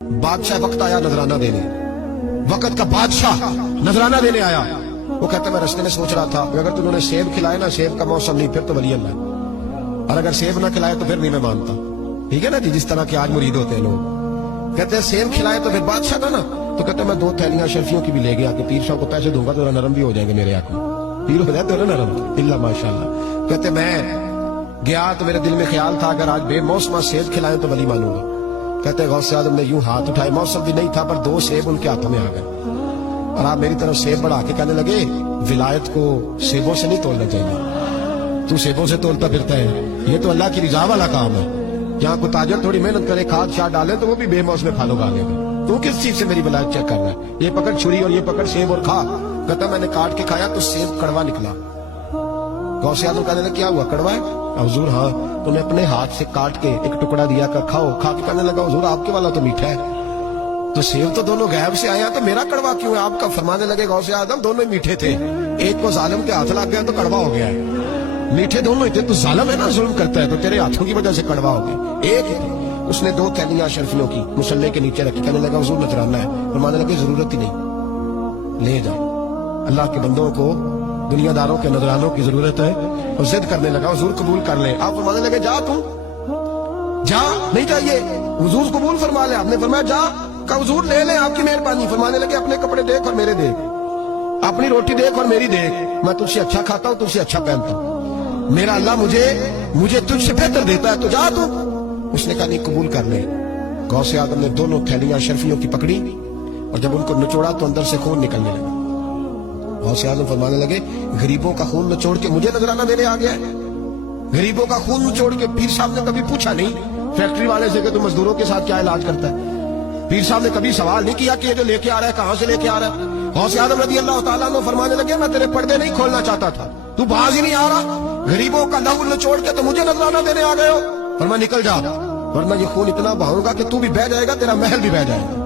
बादशाह वक्त आया नजराना देने, वक्त का बादशाह नजराना देने आया। वो कहता मैं रस्ते में सोच रहा था अगर तुमने सेब खिलाए ना, सेब का मौसम नहीं, फिर तो वली अल्लाह, और अगर सेब ना खिलाए तो फिर नहीं मैं मानता। ठीक है ना जी, जिस तरह के आज मुरीद होते हैं लोग, कहते हैं सेब खिलाए तो फिर बादशाह था ना। तो कहते मैं 2 थैलियां शर्फियों की भी ले गया कि पीर साहब को पैसे दूंगा तो नरम भी हो जाएंगे मेरे आंखों, पीर हो जाए तो नरम, इल्ला माशाल्लाह। कहते मैं गया तो मेरे दिल में ख्याल था अगर आज बेमौसमा सेब खिलाएं तो वली मानूंगा। कहते गौसे आजम ने यूं हाथ उठाए, मौसम भी नहीं था पर 2 सेब उनके हाथों में आ गए, और आप मेरी तरफ सेब बढ़ा के कहने लगे विलायत को सेबों से नहीं तोड़ना चाहिए, तू सेबों से तोड़ता फिरता है, ये तो अल्लाह की रिजा वाला काम है। यहाँ को ताजर थोड़ी मेहनत करे, खाद शाद डाले तो वो भी बेमौसम फल उगा लेगा। तू किस चीज से मेरी विलायत चेक कर रहा है? ये पकड़ छुरी और ये पकड़ सेब और खा। कहता मैंने काट के खाया तो सेब कड़वा निकला। गौसे आजम कहने लगे क्या हुआ, कड़वा है? हुजूर हाँ, तूने अपने हाथ से काट के एक टुकड़ा दिया का खाओ। खा के कहने लगा हुजूर आपके वाला तो मीठा है। तो सेब तो दोनों गैब से आया तो मेरा कड़वा क्यों है? आपका फरमाने लगे गौसे आजम दोनों ही मीठे थे, एक को जालिम के हाथ लग गया तो कड़वा हो गया है। मीठे दोनों ही थे, तो जालिम है ना, जुल्म करता है, तो तेरे हाथों की वजह से कड़वा हो गया। एक ही थी। उसने 2 थैलियां शर्फियों की मुसल्ले के नीचे रखी, कहने लगा हुजूर नजराना है। फरमाने लगे जरूरत ही नहीं, ले जाओ। अल्लाह के बंदों को दुनियादारों के नजरानों की जरूरत है। और जिद करने लगा हुजूर कबूल कर ले। आप फरमाने लगे जा तू जा, नहीं चाहिए, हुजूर कबूल फरमा ले। आपने फरमाया जा, का हुजूर ले ले आपकी मेहरबानी। फरमाने लगे अपने कपड़े देख और मेरे देख, अपनी रोटी देख और मेरी देख, मैं तुझसे अच्छा खाता हूँ, तुझसे अच्छा पहनता हूँ, मेरा अल्लाह मुझे तुझसे बेहतर देता है, तो जा तू। उसने कहा नहीं कबूल कर ले। गौसे आदम ने दोनों थैलियां शर्फियों की पकड़ी और जब उनको निचोड़ा तो अंदर से खून निकलने लगा। गौसे आदम फरमाने लगे गरीबों का खून निचोड़ के मुझे नजराना देने आ गया है? गरीबों का खून निचोड़ के? पीर साहब ने कभी पूछा नहीं फैक्ट्री वाले से कि तू मजदूरों के साथ क्या इलाज करता है? पीर साहब ने कभी सवाल नहीं किया कि ये जो लेके आ रहा है कहां से लेके आ रहा है? गौसे आदम रज़ी अल्लाह ताला अन्हु फरमाने लगे मैं तेरे पर्दे नहीं खोलना चाहता था, तू बाज ही नहीं आ रहा, गरीबों का लहू निचोड़ के तो मुझे नजराना देने आ गए हो। फरमाया निकल जा, वरना ये खून इतना बहाऊंगा कि तू भी बह जाएगा, तेरा महल भी बह जाएगा।